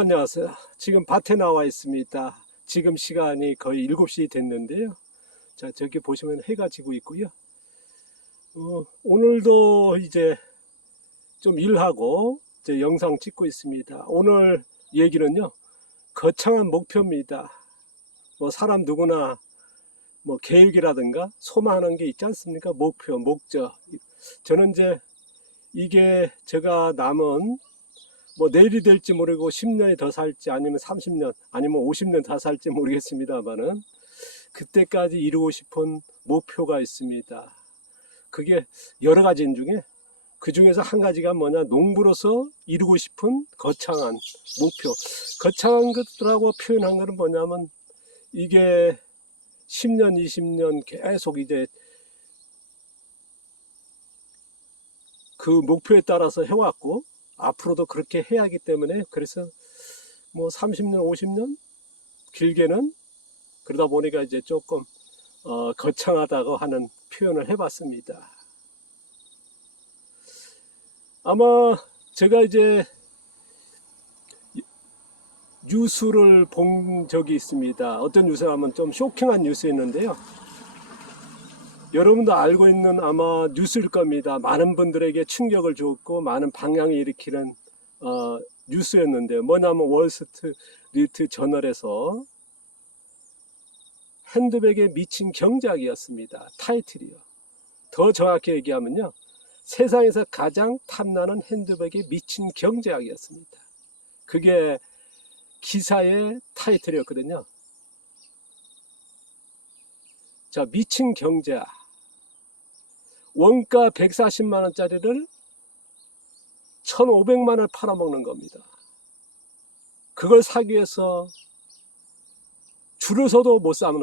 안녕하세요. 지금 밭에 나와 있습니다. 지금 시간이 거의 7시 됐는데요. 자, 저기 보시면 해가 지고 있고요. 오늘도 이제 좀 일하고 이제 영상 찍고 있습니다. 오늘 얘기는요, 거창한 목표입니다. 뭐 사람 누구나 뭐 계획이라든가 소망하는 게 있지 않습니까? 목표, 목적. 저는 이제 이게 제가 남은 뭐 내일이 될지 모르고 10년이 더 살지 아니면 30년 아니면 50년 더 살지 모르겠습니다만은 그때까지 이루고 싶은 목표가 있습니다. 그게 여러 가지인 중에 그 중에서 한 가지가 뭐냐, 농부로서 이루고 싶은 거창한 목표. 거창한 것들하고 표현한 것은 뭐냐면 이게 10년 20년 계속 이제 그 목표에 따라서 해왔고 앞으로도 그렇게 해야 하기 때문에, 그래서 뭐 30년 50년 길게는 그러다 보니까 이제 조금 거창하다고 하는 표현을 해봤습니다. 아마 제가 이제 뉴스를 본 적이 있습니다. 어떤 뉴스라면 좀 쇼킹한 뉴스였는데요. 여러분도 알고 있는 아마 뉴스일 겁니다. 많은 분들에게 충격을 줬고 많은 방향을 일으키는 뉴스였는데, 뭐냐면 월스트리트 저널에서 핸드백에 미친 경작이었습니다. 타이틀이요. 더 정확히 얘기하면요, 세상에서 가장 탐나는 핸드백에 미친 경제학이었습니다. 그게 기사의 타이틀이었거든요. 자, 미친 경제학. 원가 140만 원짜리를 1,500만 원을 팔아먹는 겁니다. 그걸 사기 위해서 줄을 서도 못 사는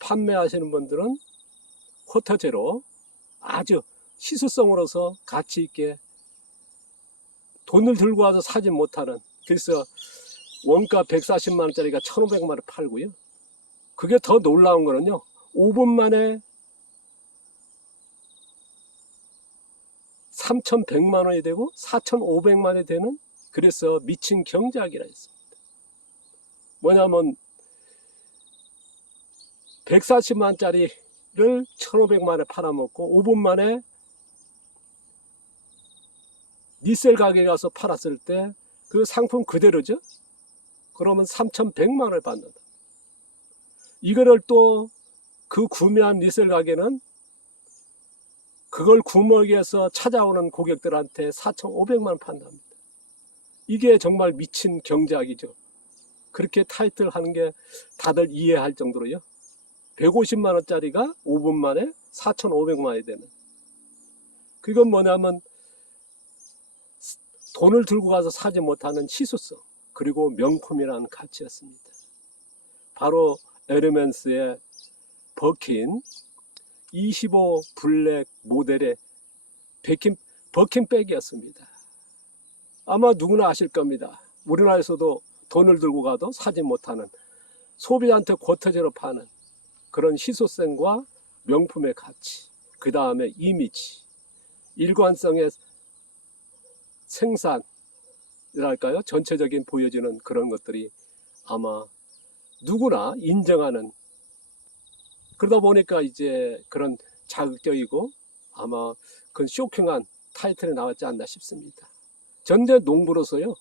판매하시는 분들은 호터제로 아주 시수성으로서 가치 있게 돈을 들고 와서 사지 못하는, 그래서 원가 140만 원짜리가 1,500만 원을 팔고요. 그게 더 놀라운 거는요, 5분 만에 3,100만 원이 되고 4,500만 원이 되는, 그래서 미친 경제학이라 했습니다. 뭐냐면 140만 원짜리를 1,500만 원에 팔아먹고 5분 만에 리셀 가게에 가서 팔았을 때 그 상품 그대로죠. 그러면 3,100만 원을 받는다. 이거를 또 그 구매한 리셀 가게는 그걸 구매하기 위해서 찾아오는 고객들한테 4,500만 원 판답니다. 이게 정말 미친 경제학이죠. 그렇게 타이틀 하는 게 다들 이해할 정도로요. 150만 원짜리가 5분 만에 4,500만 원이 되는. 그건 뭐냐면 돈을 들고 가서 사지 못하는 시수성, 그리고 명품이라는 가치였습니다. 바로 에르멘스의 버킨 25 블랙 모델의 버킨백이었습니다. 아마 누구나 아실 겁니다. 우리나라에서도 돈을 들고 가도 사지 못하는, 소비자한테 고터제로 파는 그런 희소성과 명품의 가치, 그 다음에 이미지, 일관성의 생산이랄까요? 전체적인 보여지는 그런 것들이 아마 누구나 인정하는, 그러다 보니까 이제 그런 자극적이고 아마 그런 쇼킹한 타이틀이 나왔지 않나 싶습니다. 전대 농부로서요,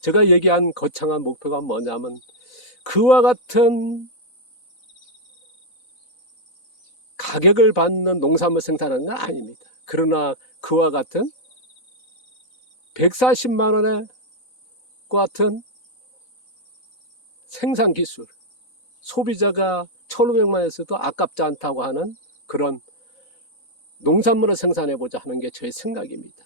제가 얘기한 거창한 목표가 뭐냐면 그와 같은 가격을 받는 농산물 생산하는 건 아닙니다. 그러나 그와 같은 140만 원의 같은 생산 기술, 소비자가 1,500만 원에서도 아깝지 않다고 하는 그런 농산물을 생산해보자 하는 게 저의 생각입니다.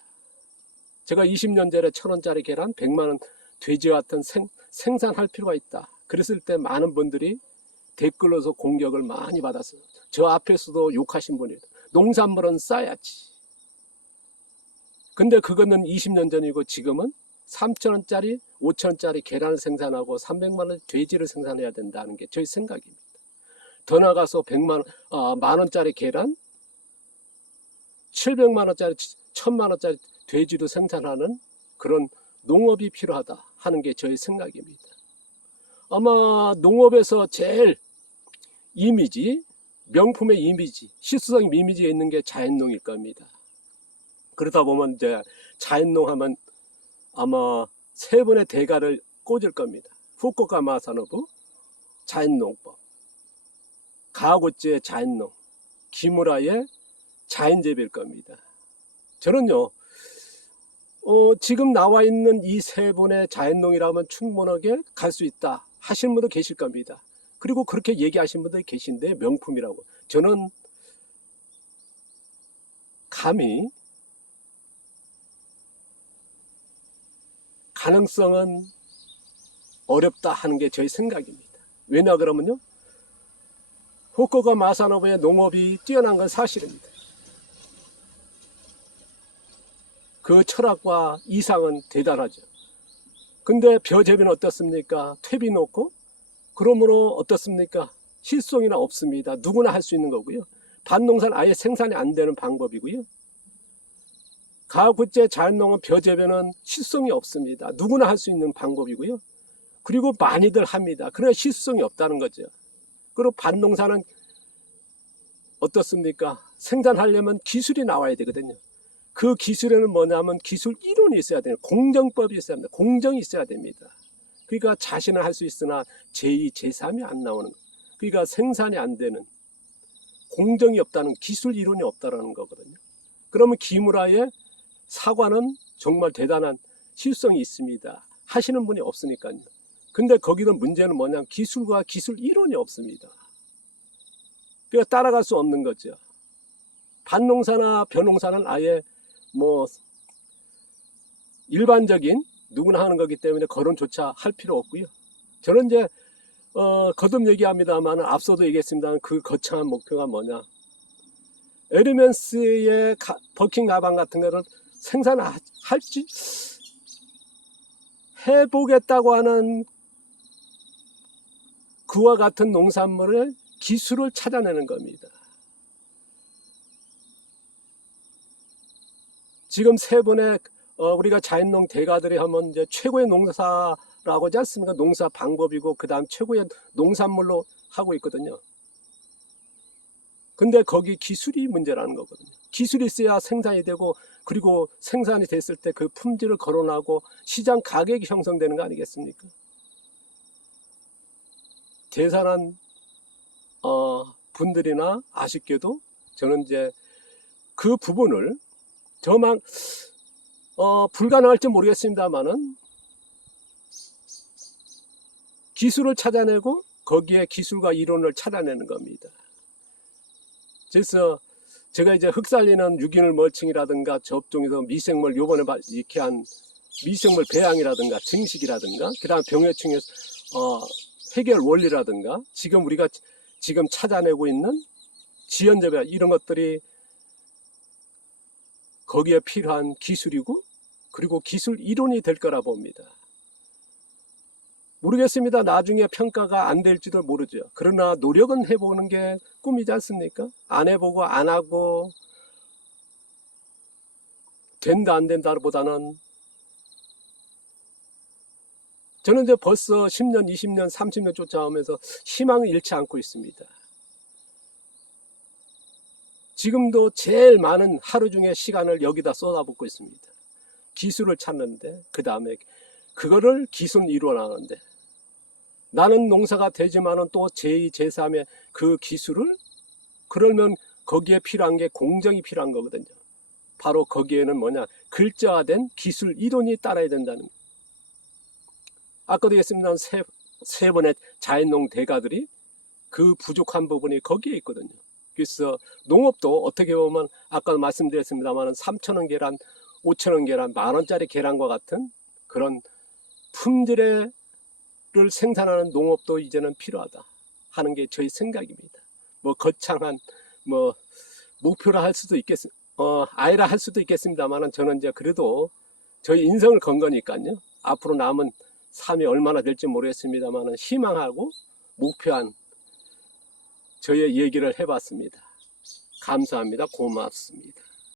제가 20년 전에 1,000원짜리 계란 100만 원 돼지 같은 생산할 필요가 있다. 그랬을 때 많은 분들이 댓글로서 공격을 많이 받았어요. 저 앞에서도 욕하신 분이에요. 농산물은 싸야지. 근데 그거는 20년 전이고 지금은 3,000원짜리, 5,000원짜리 계란을 생산하고 300만 원 돼지를 생산해야 된다는 게 저희 생각입니다. 더 나가서 10만 원짜리 계란, 700만 원짜리, 1,000만 원짜리 돼지도 생산하는 그런 농업이 필요하다 하는 게 저의 생각입니다. 아마 농업에서 제일 이미지, 명품의 이미지, 실수성 이미지에 있는 게 자연농일 겁니다. 그러다 보면 이제 자연농 하면 아마 세 번의 대가를 꽂을 겁니다. 후쿠오카 마사노부 자연농법, 가와구치의 자연농, 기무라의 자연재배일 겁니다. 저는요, 지금 나와 있는 이 세 분의 자연농이라면 충분하게 갈 수 있다 하시는 분도 계실 겁니다. 그리고 그렇게 얘기하신 분도 계신데 명품이라고. 저는 감히 가능성은 어렵다 하는 게 저의 생각입니다. 왜냐 그러면요, 후쿠오카 마사노부의 농업이 뛰어난 건 사실입니다. 그 철학과 이상은 대단하죠. 근데 벼재배는 어떻습니까? 퇴비 놓고, 그러므로 어떻습니까? 실속이나 없습니다. 누구나 할 수 있는 거고요. 밭농사는 아예 생산이 안 되는 방법이고요. 가와구치 자연농은 벼재배는 실속이 없습니다. 누구나 할 수 있는 방법이고요. 그리고 많이들 합니다. 그러나 실속이 없다는 거죠. 그리고 밭농사는 어떻습니까? 생산하려면 기술이 나와야 되거든요. 그 기술에는 뭐냐면 기술 이론이 있어야 돼요. 공정법이 있어야 합니다. 공정이 있어야 됩니다. 그러니까 자신은 할 수 있으나 제2, 제3이 안 나오는 거예요. 그러니까 생산이 안 되는, 공정이 없다는, 기술 이론이 없다는 거거든요. 그러면 기무라의 사과는 정말 대단한 실성이 있습니다. 하시는 분이 없으니까요. 근데 거기서 문제는 뭐냐면 기술과 기술 이론이 없습니다. 그러니까 따라갈 수 없는 거죠. 밭농사나 벼농사는 아예 뭐 일반적인 누구나 하는 거기 때문에 거론조차 할 필요 없고요. 저는 이제 거듭 얘기합니다만 앞서도 얘기했습니다만 그 거창한 목표가 뭐냐, 에르멘스의 버킨 가방 같은 거를 생산할지 해보겠다고 하는 그와 같은 농산물의 기술을 찾아내는 겁니다. 지금 세 분의 우리가 자연농 대가들이 하면 이제 최고의 농사라고 하지 않습니까? 농사 방법이고 그 다음 최고의 농산물로 하고 있거든요. 근데 거기 기술이 문제라는 거거든요. 기술이 있어야 생산이 되고, 그리고 생산이 됐을 때 그 품질을 거론하고 시장 가격이 형성되는 거 아니겠습니까? 대단한 분들이나 아쉽게도 저는 이제 그 부분을 저만 불가능할지 모르겠습니다만은 기술을 찾아내고 거기에 기술과 이론을 찾아내는 겁니다. 그래서 제가 이제 흙살리는 유기물 멀칭이라든가 접종에서 미생물, 요번에 이렇게 한 미생물 배양이라든가 증식이라든가, 그 다음 병해충의 해결 원리라든가, 지금 우리가 지금 찾아내고 있는 지연재배, 이런 것들이 거기에 필요한 기술이고, 그리고 기술 이론이 될 거라 봅니다. 모르겠습니다. 나중에 평가가 안 될지도 모르죠. 그러나 노력은 해보는 게 꿈이지 않습니까? 안 해보고 안 하고 된다 안 된다보다는, 저는 이제 벌써 10년, 20년, 30년 쫓아오면서 희망을 잃지 않고 있습니다. 지금도 제일 많은 하루 중에 시간을 여기다 쏟아붓고 있습니다. 기술을 찾는데, 그 다음에 그거를 기술 이론하는데, 나는 농사가 되지만은 또 제2, 제3의 그 기술을, 그러면 거기에 필요한 게 공정이 필요한 거거든요. 바로 거기에는 뭐냐, 글자화된 기술 이론이 따라야 된다는 거예요. 아까도 얘기했습니다. 세 번의 자연농 대가들이 그 부족한 부분이 거기에 있거든요. 그래서 농업도 어떻게 보면 아까 말씀드렸습니다만 3,000원 계란, 5,000원 계란, 10,000원짜리 계란과 같은 그런 품질을 생산하는 농업도 이제는 필요하다 하는 게 저희 생각입니다. 뭐 거창한 뭐 목표라 할 수도 아이라 할 수도 있겠습니다만, 저는 이제 그래도 저희 인생을 건 거니까요. 앞으로 남은 삶이 얼마나 될지 모르겠습니다만 희망하고 목표한 저의 얘기를 해봤습니다. 감사합니다. 고맙습니다.